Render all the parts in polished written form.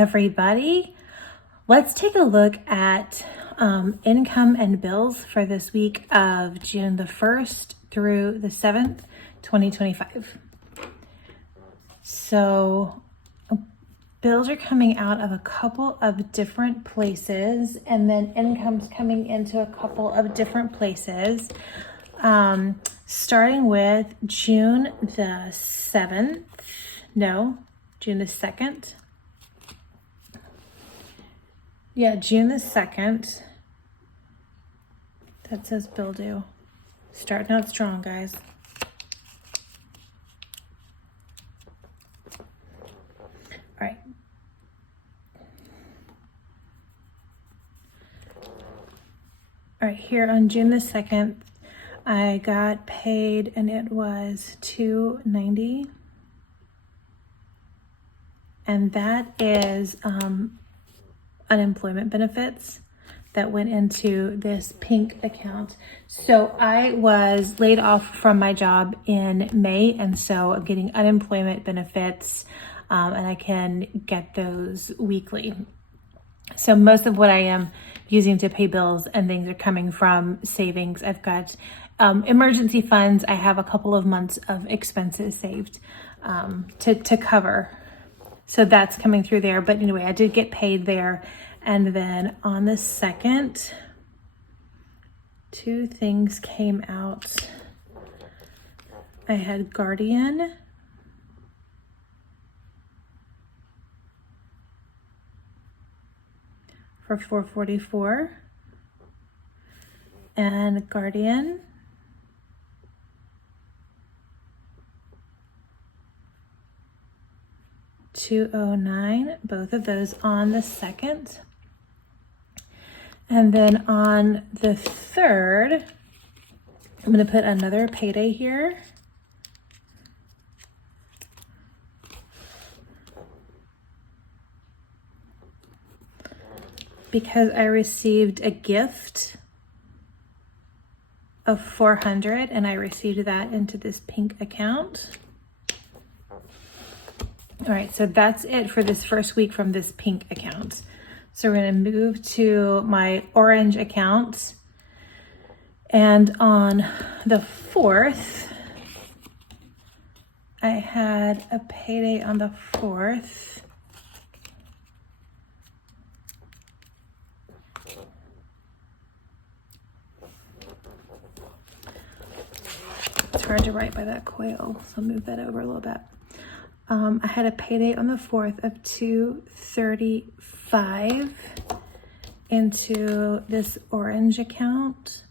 everybody. Let's take a look at income and bills for this week of June the 1st through the 7th, 2025. So bills are coming out of a couple of different places, and then income's coming into a couple of different places. Starting with June the 7th, June the 2nd. Yeah, June the 2nd. That says bill due. Starting out strong, guys. All right. All right, here on June the 2nd, I got paid and it was $290. And that is unemployment benefits that went into this pink account. So I was laid off from my job in May, and so I'm getting unemployment benefits, and I can get those weekly. So most of what I am using to pay bills and things are coming from savings. I've got emergency funds. I have a couple of months of expenses saved to cover. So that's coming through there. But anyway, I did get paid there. And then on the 2nd, two things came out. I had Guardian for $444 and Guardian $209, both of those on the 2nd. And then on the 3rd, I'm going to put another payday here. Because I received a gift of $400 and I received that into this pink account. All right, so that's it for this first week from this pink account. So we're going to move to my orange account. And on the 4th, I had a payday on the 4th. It's hard to write by that coil, so I'll move that over a little bit. I had a payday on the 4th of $235 into this orange account.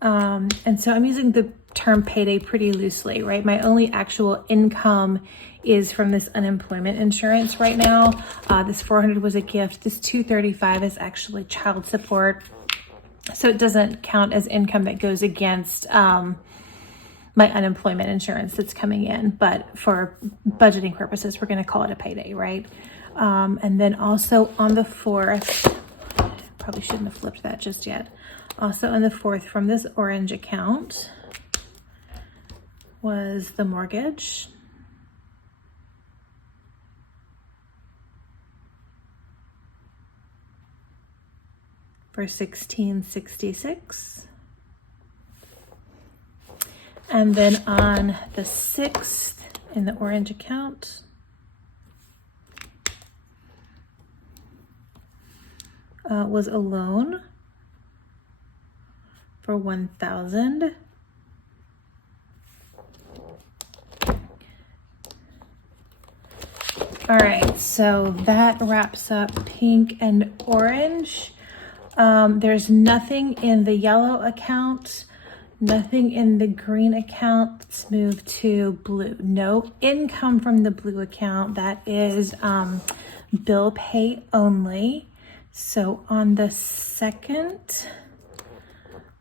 And so I'm using the term payday pretty loosely, right? My only actual income is from this unemployment insurance right now. This $400 was a gift. This $235 is actually child support. So it doesn't count as income that goes against my unemployment insurance that's coming in, but for budgeting purposes, we're going to call it a payday, right? And then also on the 4th, probably shouldn't have flipped that just yet. Also on the 4th from this orange account was the mortgage. For $1,666. And then on the 6th in the orange account, was a loan for $1,000. All right, so that wraps up pink and orange. There's nothing in the yellow account. Nothing in the green account. Let's move to blue. No income from the blue account. That is bill pay only. So on the 2nd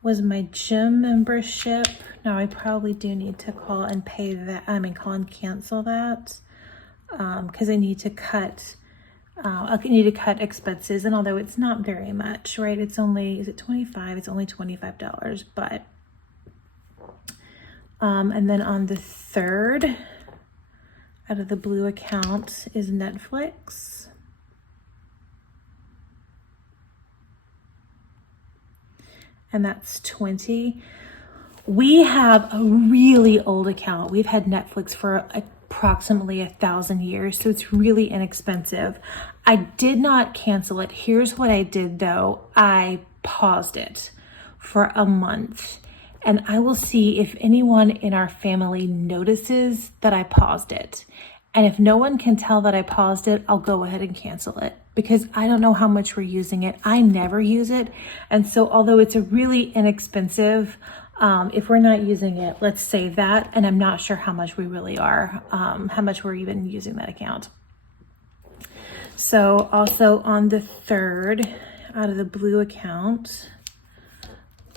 was my gym membership. Now I probably do need to call and pay that. Call and cancel that because I need to cut. I need to cut expenses, and although it's not very much, right? It's only, is it 25? It's only $25, but. And then on the 3rd, out of the blue account is Netflix. and that's 20. We have a really old account. We've had Netflix for approximately 1,000 years, so it's really inexpensive. I did not cancel it. Here's what I did though. I paused it for a month, and I will see if anyone in our family notices that I paused it. And if no one can tell that I paused it, I'll go ahead and cancel it, because I don't know how much we're using it. I never use it. And so although it's a really inexpensive, if we're not using it, let's save that. And I'm not sure how much we really are, how much we're even using that account. So also on the 3rd, out of the blue account,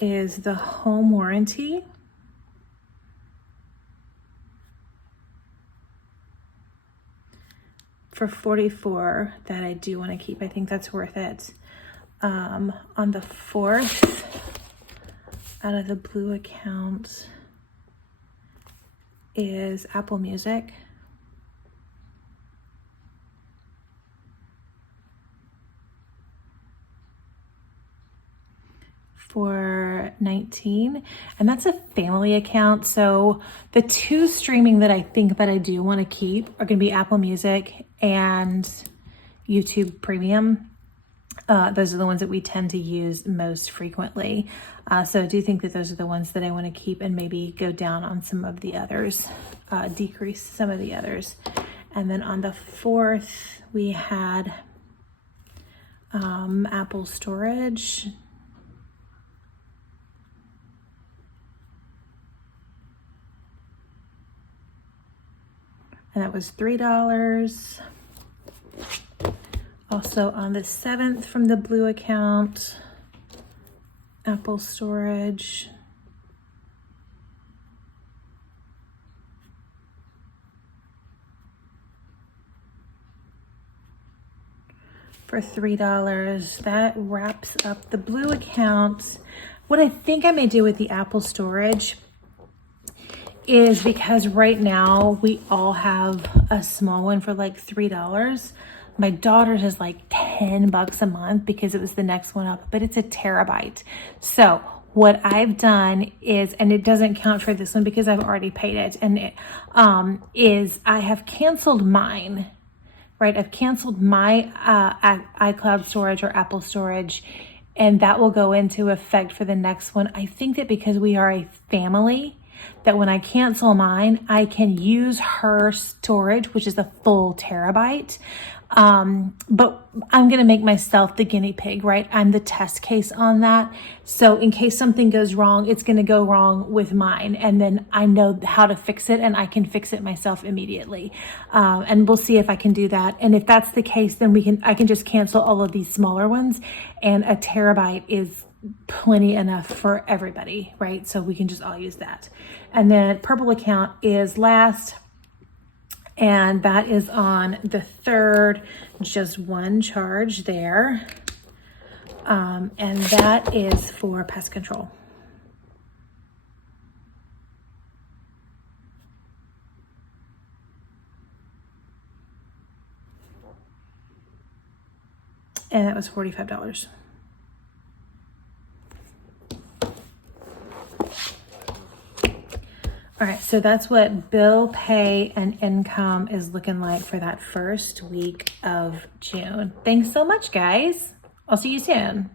is the home warranty. For 44 that I do want to keep. I think that's worth it. On the 4th, out of the blue account, is Apple Music. For 19, and that's a family account. So the 2 streaming that I think that I do want to keep are going to be Apple Music and YouTube Premium. Those are the ones that we tend to use most frequently. So I do think that those are the ones that I want to keep, and maybe go down on some of the others, decrease some of the others. And then on the 4th, we had Apple Storage. And that was $3. Also on the 7th from the blue account, Apple Storage. For $3. That wraps up the blue account. What I think I may do with the Apple Storage is, because right now we all have a small one for like $3. My daughter's is like $10 a month because it was the next one up, but it's a terabyte. So what I've done is, and it doesn't count for this one because I've already paid it, and it is I have canceled mine, right? I've canceled my iCloud storage or Apple storage, and that will go into effect for the next one. I think that because we are a family, that when I cancel mine, I can use her storage, which is a full terabyte. But I'm going to make myself the guinea pig, right? I'm the test case on that. So in case something goes wrong, it's going to go wrong with mine. And then I know how to fix it, and I can fix it myself immediately. And we'll see if I can do that. And if that's the case, then I can just cancel all of these smaller ones, and a terabyte is plenty enough for everybody, right? So we can just all use that. And then purple account is last, and that is on the 3rd, just one charge there. And that is for pest control. And that was $45. All right, so that's what bill pay and income is looking like for that first week of June. Thanks so much, guys. I'll see you soon.